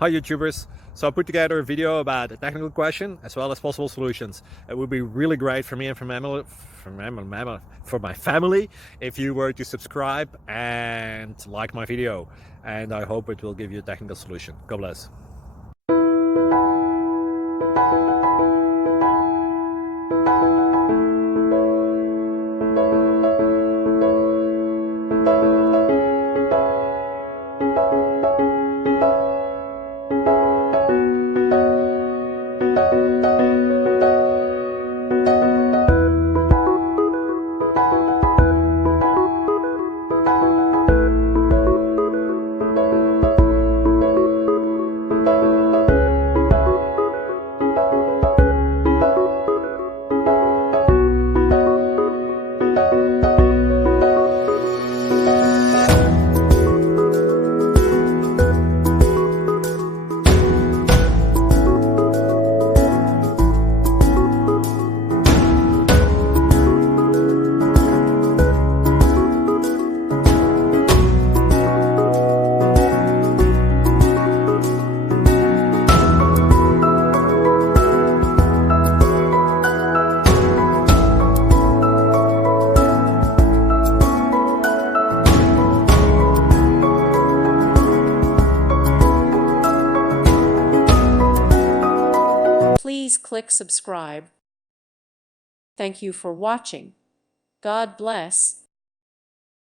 Hi YouTubers! So I put together a video about a technical question as well as possible solutions. It would be really great for me and for my family if you were to subscribe and like my video, and I hope it will give you a technical solution. God bless. Please click subscribe. Thank you for watching. God bless.